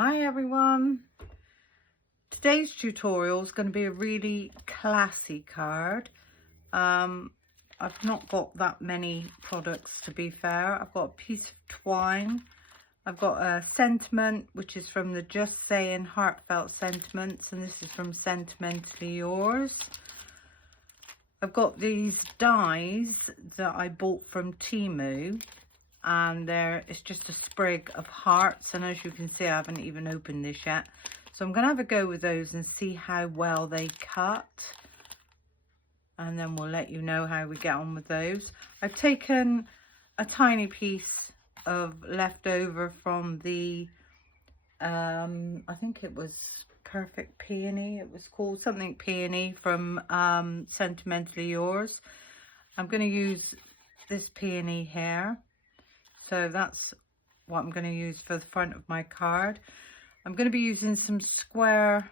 Hi everyone, today's tutorial is going to be a really classy card. I've not got that many products, to be fair. I've got a piece of twine, I've got a sentiment which is from the Just Saying Heartfelt sentiments, and this is from Sentimentally Yours. I've got these dies that I bought from Temu, and it's just a sprig of hearts, and as you can see I haven't even opened this yet, so I'm gonna have a go with those and see how well they cut, and then we'll let you know how we get on with those. I've taken a tiny piece of leftover from the I think it was Perfect Peony, it was called something peony, from Sentimentally Yours. I'm going to use this peony here. So that's what I'm going to use for the front of my card. I'm going to be using some square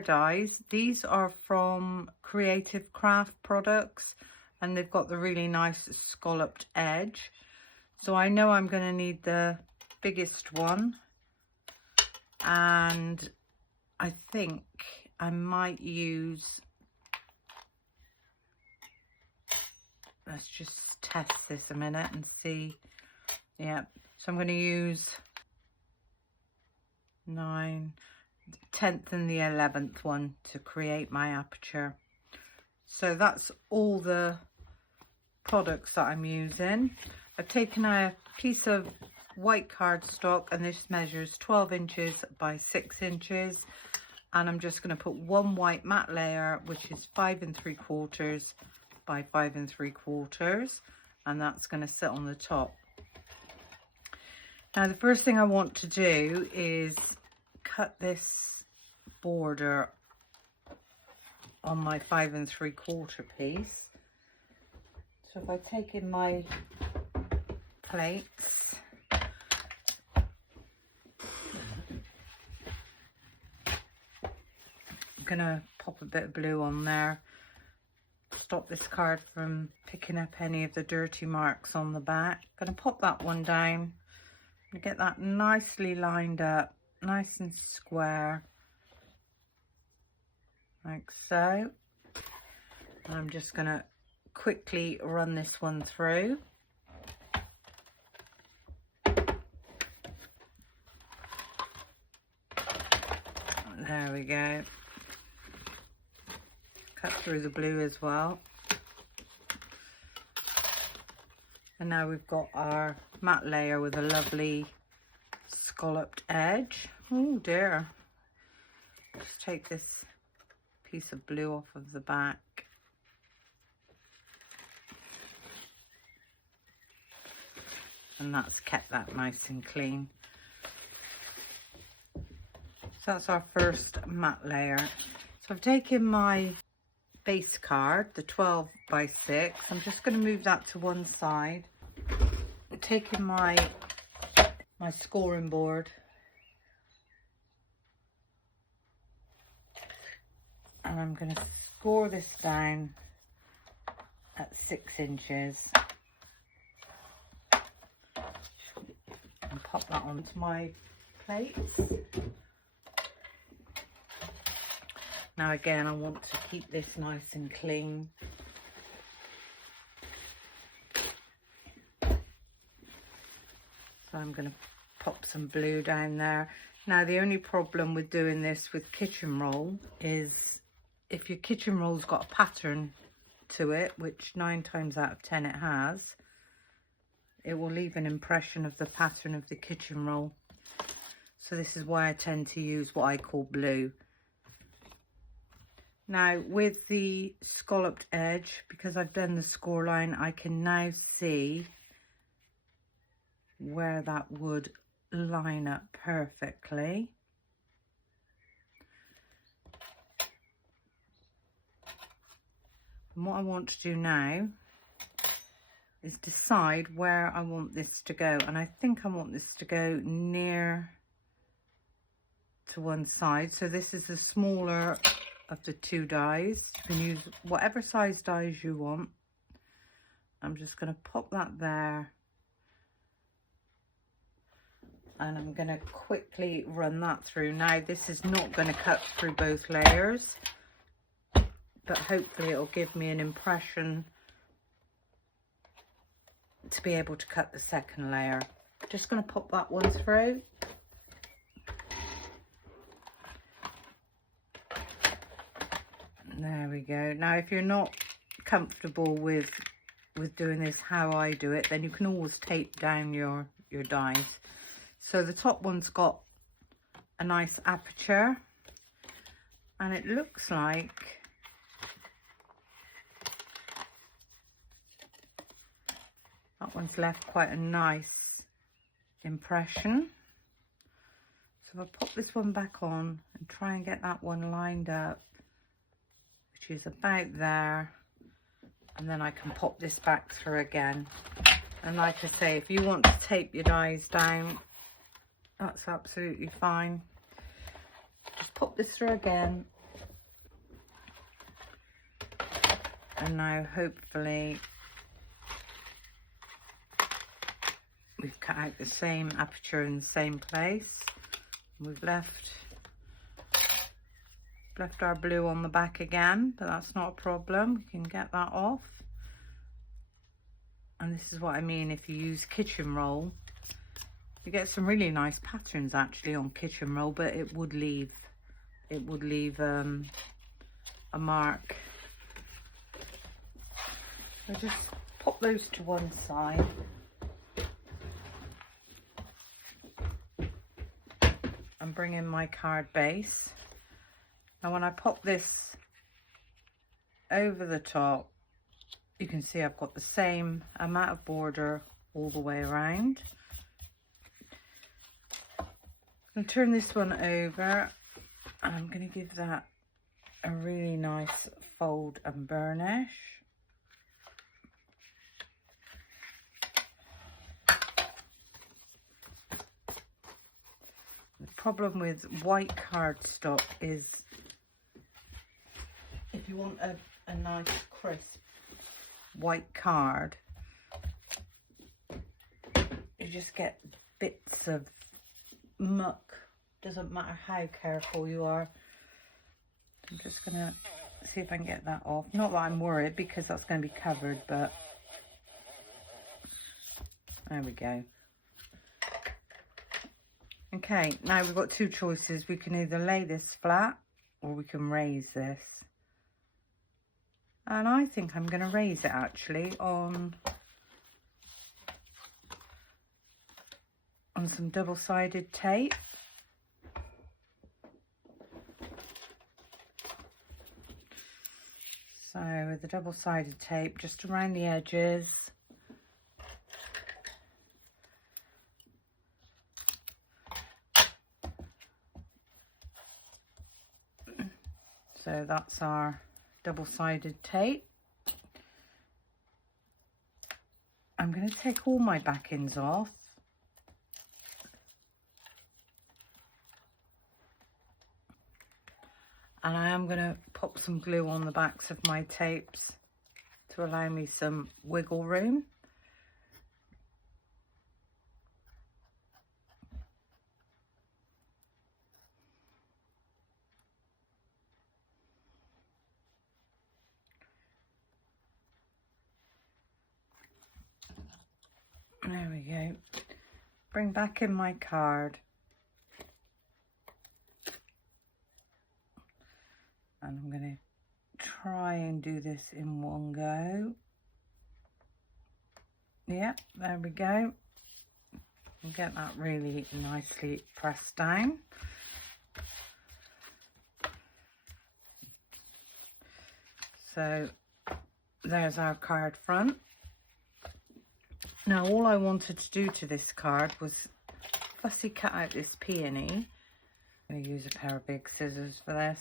dies. These are from Creative Craft products, and they've got the really nice scalloped edge. So I know I'm going to need the biggest one, and I think I might use, let's just test this a minute and see. Yeah, so I'm going to use 9, 10th and the 11th one to create my aperture. So that's all the products that I'm using. I've taken a piece of white cardstock, and this measures 12 inches by 6 inches, and I'm just going to put one white matte layer which is 5 3/4 by 5 3/4, and that's going to sit on the top. Now the first thing I want to do is cut this border on my 5 3/4 piece. So if I take in my plates, I'm gonna pop a bit of blue on there, stop this card from picking up any of the dirty marks on the back. I'm gonna pop that one down and get that nicely lined up, nice and square, like so. And I'm just gonna quickly run this one through. There we go. Cut through the blue as well. And now we've got our matte layer with a lovely scalloped edge. Oh dear. Just take this piece of blue off of the back. And that's kept that nice and clean. So that's our first matte layer. So I've taken my base card, the 12 by 6. I'm just going to move that to one side. I'm taking my scoring board, and I'm going to score this down at 6 inches and pop that onto my plate. Now again, I want to keep this nice and clean. So I'm going to pop some blue down there. Now the only problem with doing this with kitchen roll is if your kitchen roll's got a pattern to it, which 9 times out of 10 it has, it will leave an impression of the pattern of the kitchen roll. So this is why I tend to use what I call blue. Now with the scalloped edge, because I've done the score line, I can now see where that would line up perfectly. And what I want to do now is decide where I want this to go, and I think I want this to go near to one side. So this is the smaller of the 2 dies. You can use whatever size dies you want. I'm just going to pop that there and I'm going to quickly run that through. Now this is not going to cut through both layers, but hopefully it'll give me an impression to be able to cut the second layer. Just going to pop that one through. There we go. Now if you're not comfortable with doing this how I do it, then you can always tape down your dies. So the top one's got a nice aperture, and it looks like that one's left quite a nice impression. So I'll pop this one back on and try and get that one lined up, which is about there, and then I can pop this back through again. And like I say, if you want to tape your dies down, that's absolutely fine. Just pop this through again, and now hopefully we've cut out the same aperture in the same place. We've left our blue on the back again, but that's not a problem. We can get that off. And this is what I mean, if you use kitchen roll, you get some really nice patterns actually on kitchen roll, but it would leave a mark. So just pop those to one side. And bring in my card base. Now when I pop this over the top, you can see I've got the same amount of border all the way around. I'm going to turn this one over, and I'm going to give that a really nice fold and burnish. The problem with white cardstock is if you want a nice crisp white card, you just get bits of muck. Doesn't matter how careful you are. I'm just gonna see if I can get that off. Not that I'm worried, because that's going to be covered, but there we go. Okay, now we've got two choices. We can either lay this flat or we can raise this. And I think I'm going to raise it actually on some double-sided tape. So with the double-sided tape, just around the edges. So that's our double-sided tape. I'm going to take all my backings off. And I am going to pop some glue on the backs of my tapes to allow me some wiggle room. There we go. Bring back in my card. And I'm going to try and do this in one go. Yep, there we go. And get that really nicely pressed down. So there's our card front. Now all I wanted to do to this card was fussy cut out this peony. I'm going to use a pair of big scissors for this.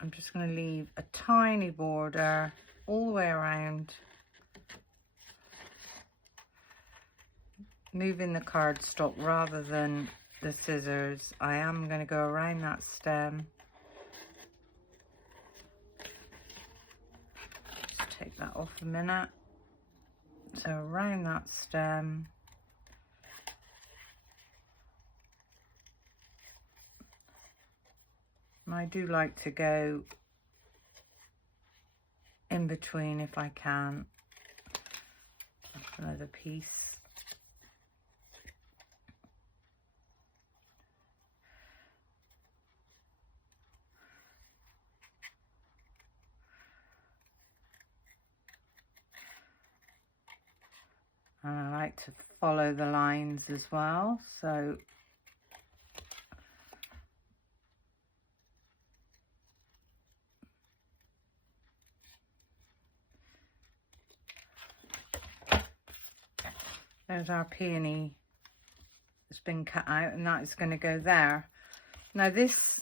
I'm just going to leave a tiny border all the way around, moving the cardstock rather than the scissors. I am going to go around that stem. Just take that off a minute. So around that stem, And I do like to go in between if I can. That's another piece. And I like to follow the lines as well, so there's our peony that's been cut out, and that is going to go there. Now this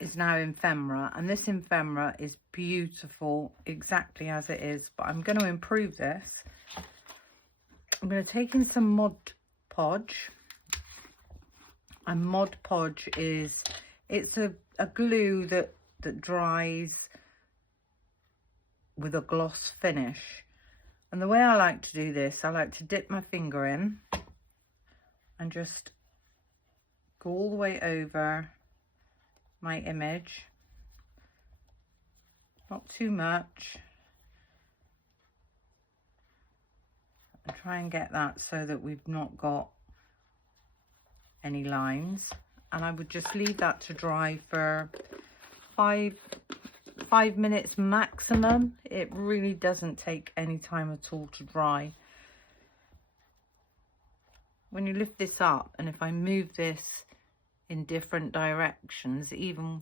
is now ephemera, and this ephemera is beautiful exactly as it is, but I'm going to improve this. I'm going to take in some Mod Podge, and Mod Podge is, it's a glue that dries with a gloss finish. And the way I like to do this, I like to dip my finger in and just go all the way over my image, not too much, and try and get that so that we've not got any lines. And I would just leave that to dry for 5 minutes maximum. It really doesn't take any time at all to dry. When you lift this up, and if I move this in different directions, even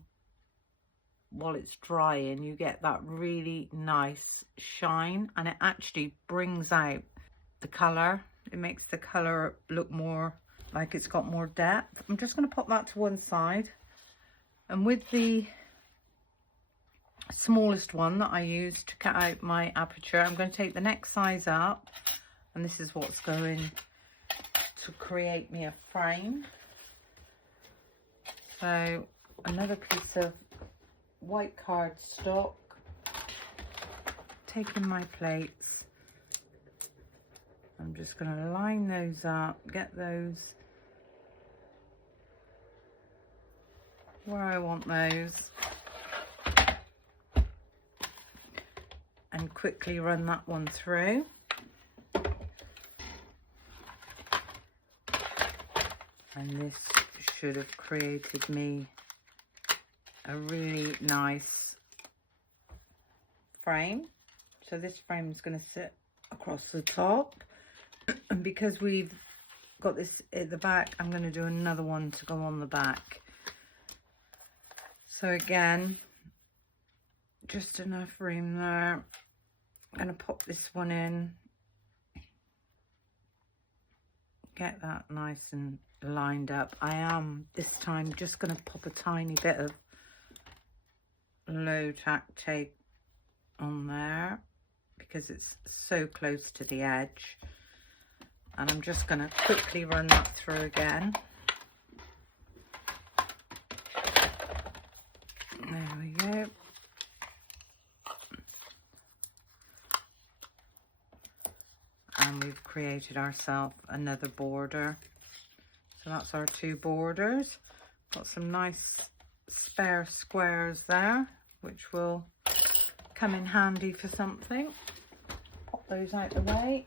while it's drying, you get that really nice shine, and it actually brings out the colour. It makes the colour look more like it's got more depth. I'm just going to pop that to one side, and with the smallest one that I used to cut out my aperture, I'm going to take the next size up, and this is what's going to create me a frame. So another piece of white cardstock, taking my plates, I'm just going to line those up, get those where I want those, and quickly run that one through. And this should have created me a really nice frame. So this frame is going to sit across the top, and because we've got this at the back, I'm going to do another one to go on the back. So again, just enough room there. I'm going to pop this one in, get that nice and lined up. I am this time just going to pop a tiny bit of low tack tape on there because it's so close to the edge, and I'm just going to quickly run that through again. There we go. And we've created ourselves another border. So that's our 2 borders. Got some nice spare squares there, which will come in handy for something. Pop those out the way.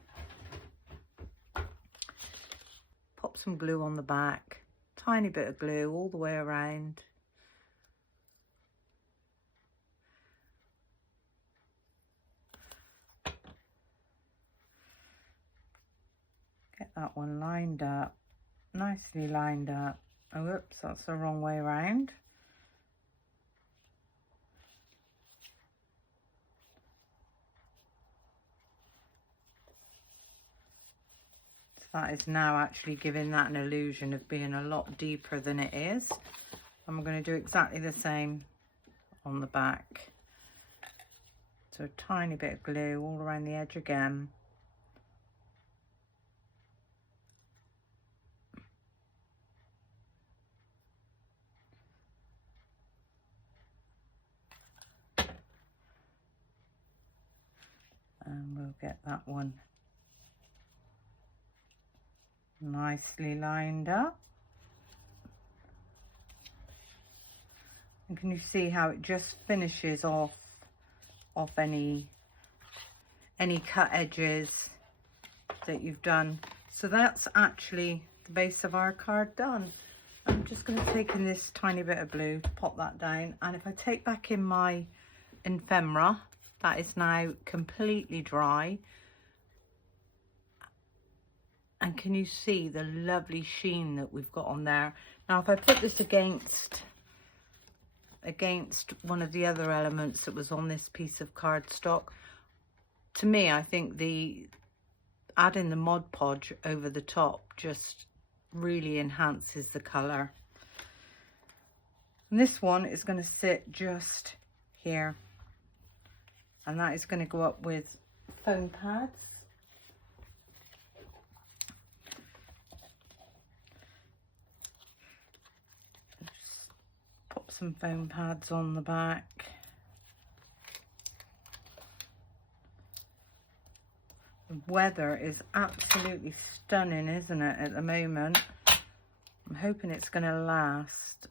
Pop some glue on the back. Tiny bit of glue all the way around. Get that one lined up, nicely lined up. Oh, whoops, that's the wrong way around. So that is now actually giving that an illusion of being a lot deeper than it is. And we're going to do exactly the same on the back. So a tiny bit of glue all around the edge again. And we'll get that one nicely lined up. And can you see how it just finishes off any cut edges that you've done. So that's actually the base of our card done. I'm just going to take in this tiny bit of blue, pop that down, and if I take back in my ephemera, that is now completely dry. And can you see the lovely sheen that we've got on there? Now if I put this against one of the other elements that was on this piece of cardstock, to me I think adding the Mod Podge over the top just really enhances the colour. And this one is going to sit just here, and that is going to go up with foam pads. Some foam pads on the back. The weather is absolutely stunning, isn't it, at the moment? I'm hoping it's going to last.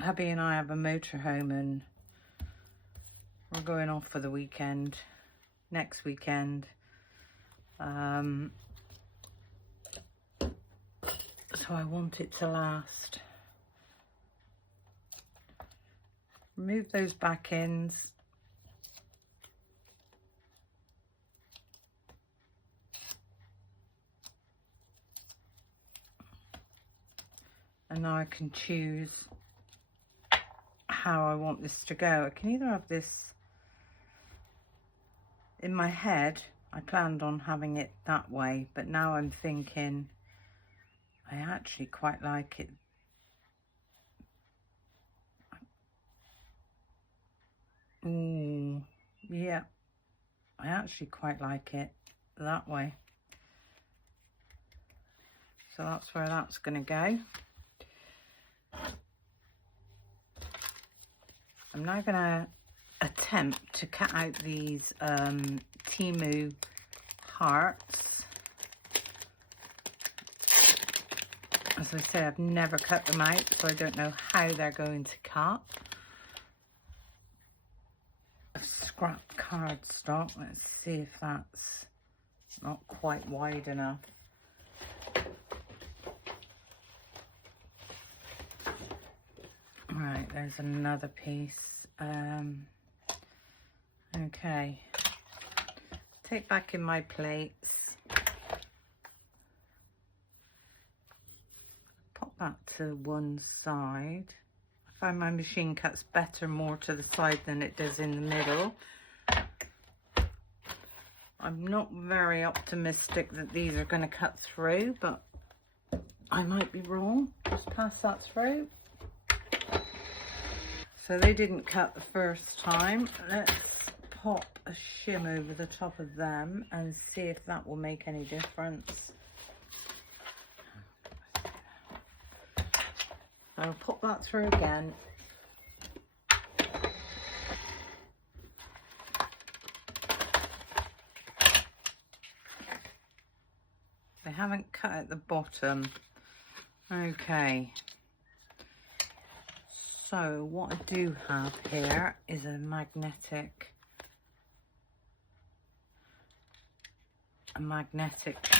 Hubby and I have a motorhome and we're going off for the weekend, next weekend. So I want it to last. Remove those back ends. And now I can choose how I want this to go. I can either have this in my head. I planned on having it that way, but now I'm thinking I actually quite like it. Ooh, yeah, I actually quite like it that way. So that's where that's going to go. I'm now going to attempt to cut out these Temu hearts. As I say, I've never cut them out, so I don't know how they're going to cut. I've scrapped cardstock. Let's see if that's not quite wide enough. Right, there's another piece. Okay, take back in my plates. Pop that to one side. I find my machine cuts better more to the side than it does in the middle. I'm not very optimistic that these are going to cut through, but I might be wrong. Just pass that through. So they didn't cut the first time. Let's pop a shim over the top of them and see if that will make any difference. I'll pop that through again. They haven't cut at the bottom. Okay. So what I do have here is a magnetic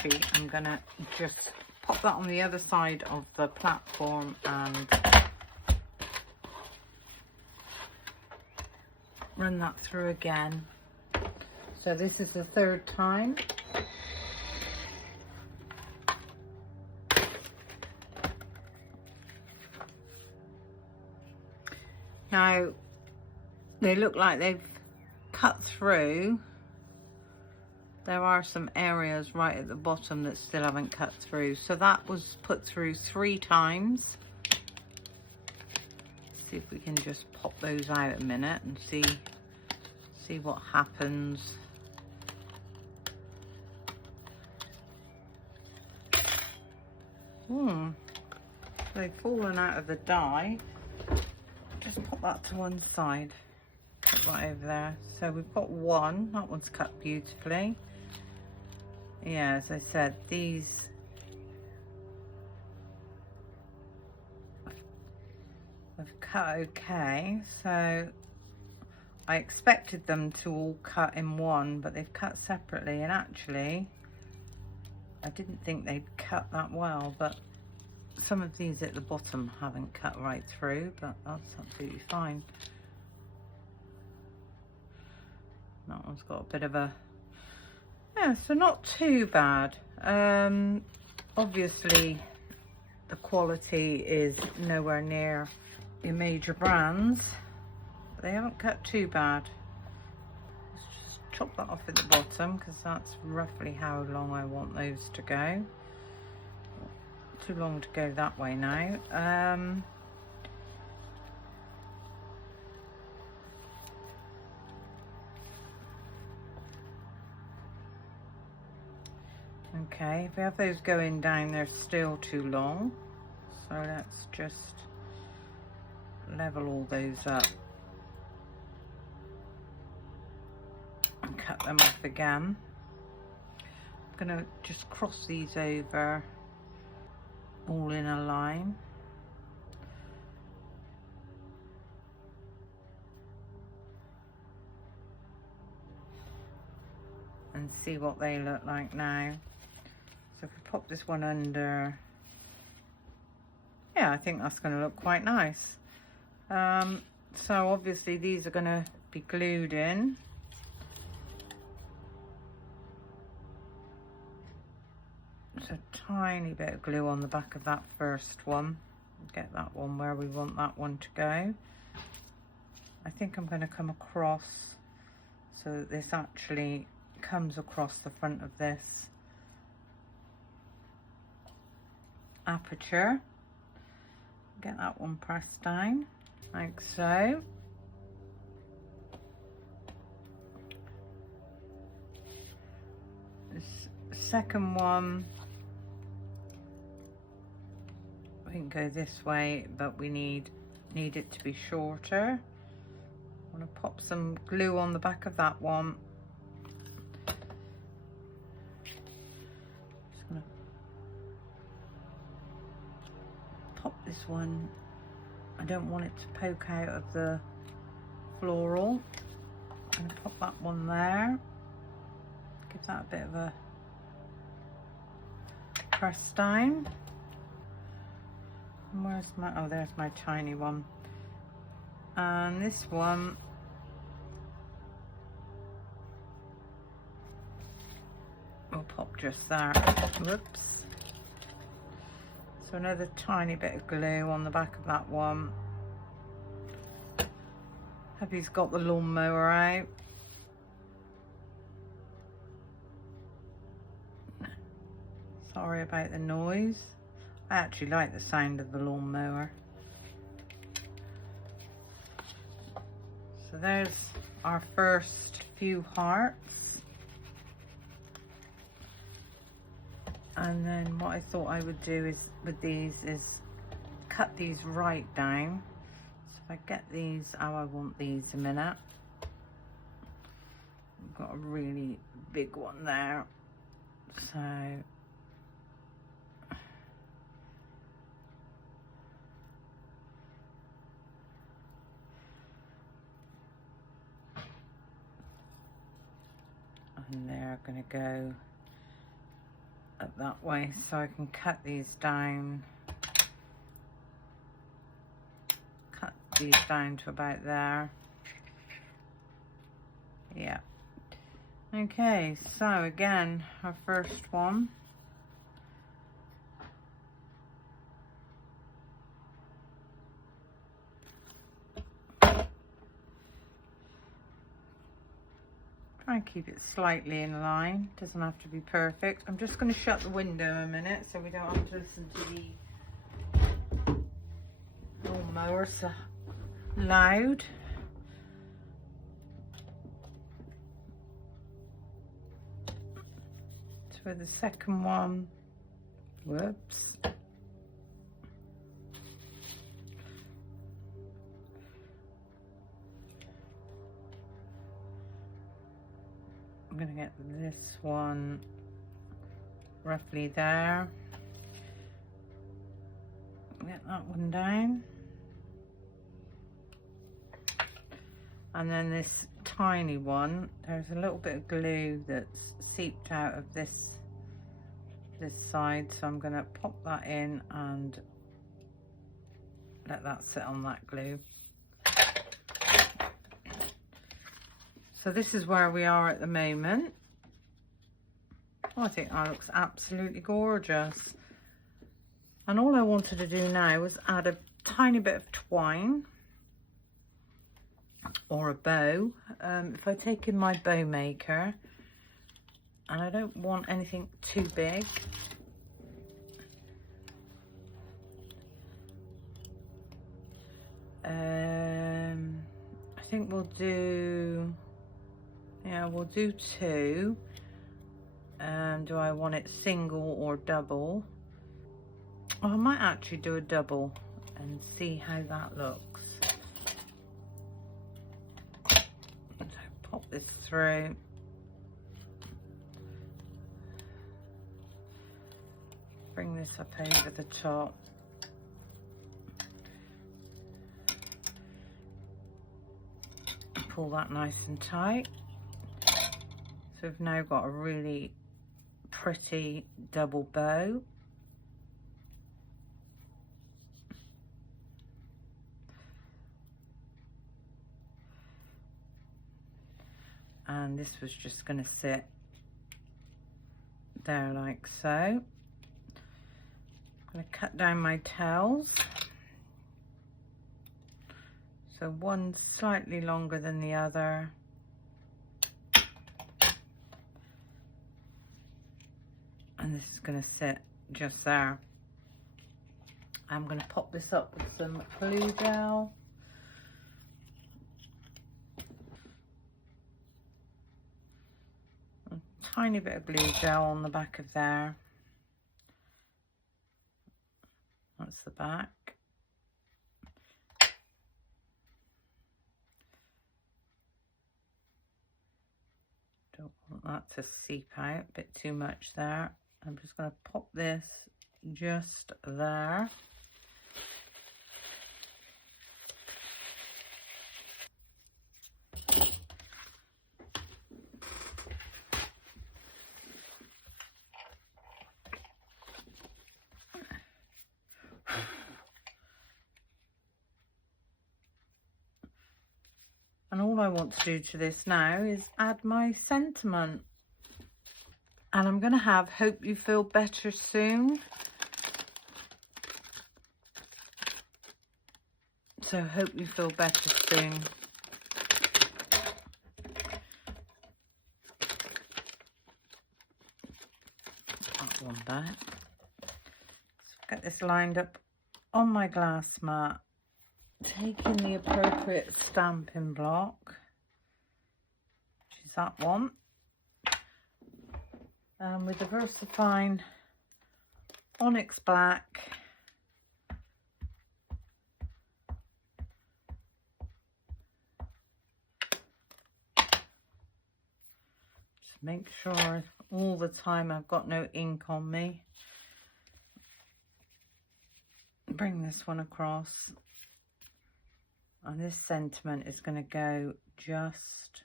sheet. I'm gonna just pop that on the other side of the platform and run that through again. So this is the third time. Now, they look like they've cut through. There are some areas right at the bottom that still haven't cut through. So that was put through 3 times. See if we can just pop those out a minute and see what happens. They've fallen out of the die. Just pop that to one side, put that over there. So we've got one, that one's cut beautifully. Yeah, as I said, these cut okay. So I expected them to all cut in one, but they've cut separately, and actually I didn't think they'd cut that well, but some of these at the bottom haven't cut right through, but that's absolutely fine. That one's got a bit of a, yeah, so not too bad. Obviously the quality is nowhere near your major brands, but they haven't cut too bad. Let's just chop that off at the bottom, because that's roughly how long I want those to go. Too long to go that way now. Okay, if we have those going down, they're still too long. So let's just level all those up and cut them off again. I'm gonna just cross these over all in a line. And see what they look like now. So if we pop this one under, yeah, I think that's going to look quite nice. So obviously these are going to be glued in. Just a tiny bit of glue on the back of that first one. Get that one where we want that one to go. I think I'm going to come across so that this actually comes across the front of this aperture. Get that one pressed down like so. This second one, we can go this way, but we need it to be shorter. I want to pop some glue on the back of that one. Just gonna pop this one. I don't want it to poke out of the floral. I'm gonna pop that one there. Give that a bit of a press down. And where's my, oh, there's my tiny one. And this one, we'll pop just there. Whoops. So another tiny bit of glue on the back of that one. Hubby's got the lawnmower out. Sorry about the noise. I actually like the sound of the lawnmower. So there's our first few hearts. And then what I thought I would do is with these is cut these right down. So if I get these how I want these a minute. I've got a really big one there. So and they're going to go up that way, so I can cut these down. Cut these down to about there. Yeah. Okay, so again, our first one. Try and keep it slightly in line, doesn't have to be perfect. I'm just going to shut the window a minute so we don't have to listen to the lawnmower so loud. So for the second one, whoops. I'm going to get this one roughly there. Get that one down. And then this tiny one, there's a little bit of glue that's seeped out of this side, so I'm going to pop that in and let that sit on that glue. So this is where we are at the moment. Oh, I think that looks absolutely gorgeous. And all I wanted to do now was add a tiny bit of twine or a bow. If I take in my bow maker, and I don't want anything too big, I think we'll do, yeah, we'll do 2. Do I want it single or double? Oh, I might actually do a double and see how that looks. So pop this through. Bring this up over the top. Pull that nice and tight. So we've now got a really pretty double bow. And this was just going to sit there like so. I'm going to cut down my tails. So one slightly longer than the other. And this is going to sit just there. I'm going to pop this up with some glue gel. A tiny bit of glue gel on the back of there. That's the back. Don't want that to seep out, a bit too much there. I'm just going to pop this just there. And all I want to do to this now is add my sentiment. And I'm going to have "Hope you feel better soon." So hope you feel better soon. That one back. So get this lined up on my glass mat. Taking the appropriate stamping block, which is that one. With the VersaFine Onyx Black, just make sure all the time I've got no ink on me. Bring this one across, and this sentiment is going to go just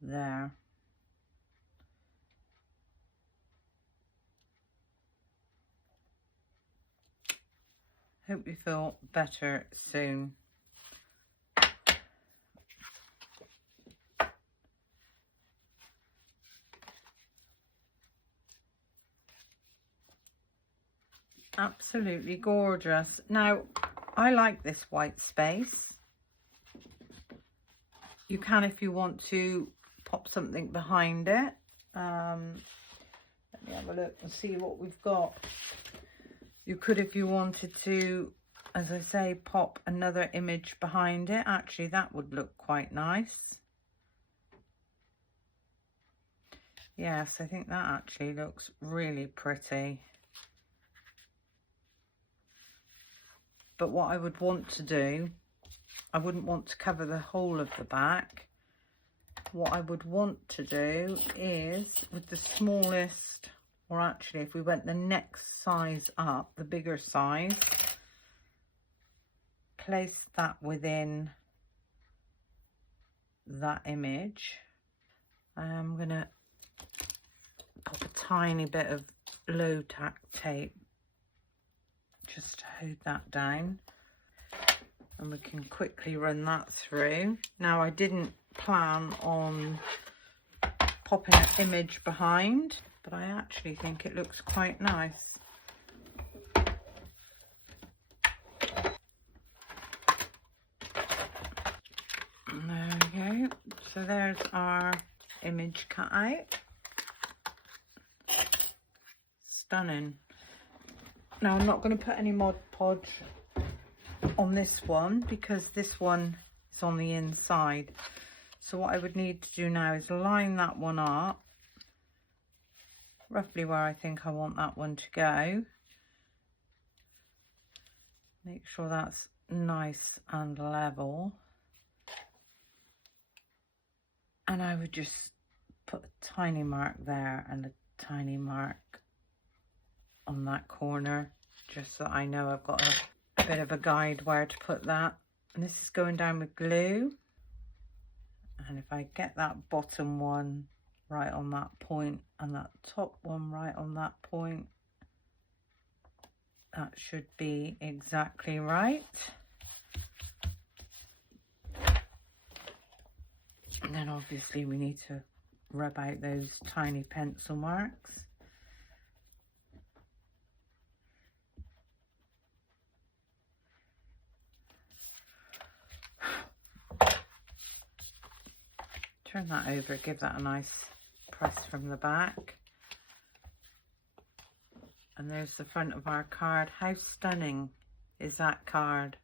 there. Hope you feel better soon. Absolutely gorgeous. Now, I like this white space. You can, if you want to, pop something behind it. Let me have a look and see what we've got. You could, if you wanted to, as I say, pop another image behind it. Actually, that would look quite nice. Yes, I think that actually looks really pretty. But what I would want to do, I wouldn't want to cover the whole of the back. What I would want to do is, with the smallest, or actually if we went the next size up, the bigger size, place that within that image. I'm gonna pop a tiny bit of low tack tape just to hold that down, and we can quickly run that through. Now, I didn't plan on popping an image behind, but I actually think it looks quite nice. There we go. So there's our image cut out. Stunning. Now, I'm not going to put any Mod Podge on this one because this one is on the inside. So what I would need to do now is line that one up roughly where I think I want that one to go. Make sure that's nice and level. And I would just put a tiny mark there and a tiny mark on that corner, just so I know I've got a bit of a guide where to put that. And this is going down with glue. And if I get that bottom one right on that point and that top one right on that point, that should be exactly right. And then obviously we need to rub out those tiny pencil marks. Turn that over, give that a nice press from the back. And there's the front of our card. How stunning is that card?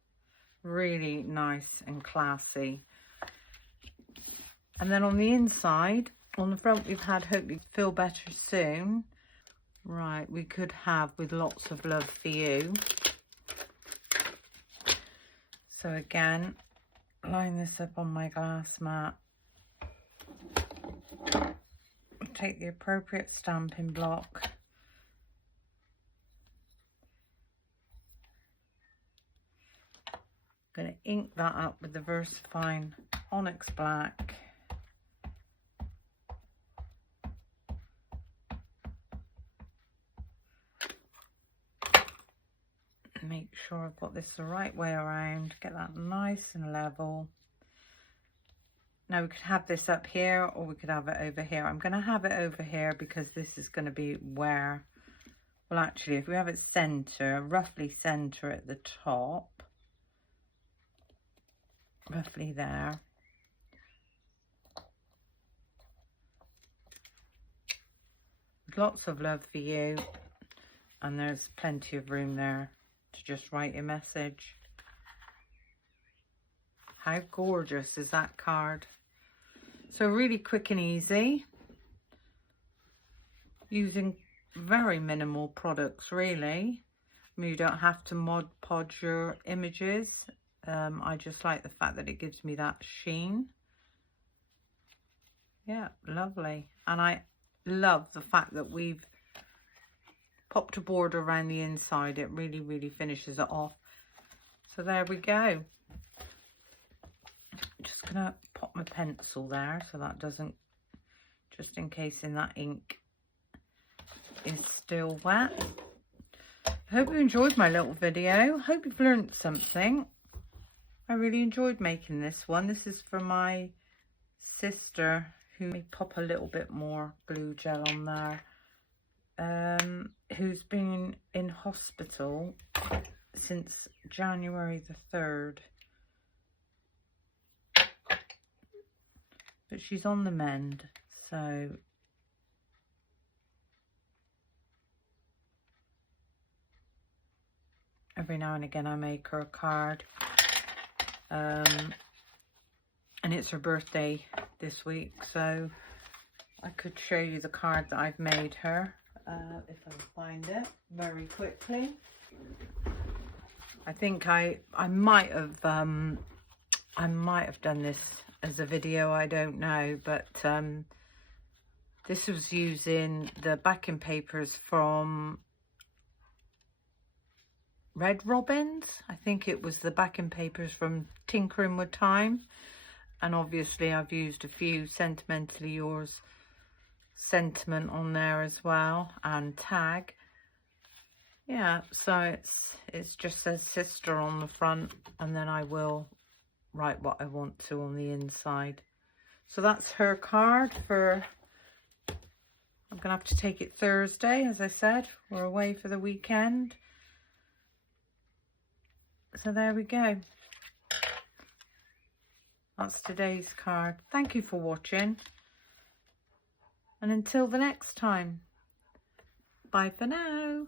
Really nice and classy. And then on the inside, on the front, we've had Hope You Feel Better Soon. Right, we could have With Lots of Love for You. So again, line this up on my glass mat. Take the appropriate stamping block. I'm going to ink that up with the VersaFine Onyx Black. Make sure I've got this the right way around, get that nice and level. Now we could have this up here or we could have it over here. I'm going to have it over here because this is going to be where, well actually if we have it center, roughly center at the top, roughly there. Lots of love for you, and there's plenty of room there to just write a message. How gorgeous is that card? So really quick and easy, using very minimal products really. I mean, you don't have to Mod Podge your images. I just like the fact that it gives me that sheen. Yeah, lovely. And I love the fact that we've popped a border around the inside. It really, really finishes it off. So there we go. Just gonna pop my pencil there so that doesn't, just in case in that ink is still wet. I hope you enjoyed my little video. Hope you've learned something. I really enjoyed making this one. This is for my sister, who may pop a little bit more glue gel on there, who's been in hospital since January the 3rd. But she's on the mend, so every now and again I make her a card. And it's her birthday this week, so I could show you the card that I've made her, if I can find it very quickly. I think I might have done this as a video, I don't know, but this was using the backing papers from Red Robins. I think it was the backing papers from Tinkering with Time. And obviously I've used a few Sentimentally Yours sentiment on there as well, and tag. Yeah, so it's just says sister on the front, and then I will write what I want to on the inside. So that's her card for, I'm gonna have to take it Thursday, as I said. We're away for the weekend. So there we go. That's today's card. Thank you for watching. And until the next time, bye for now.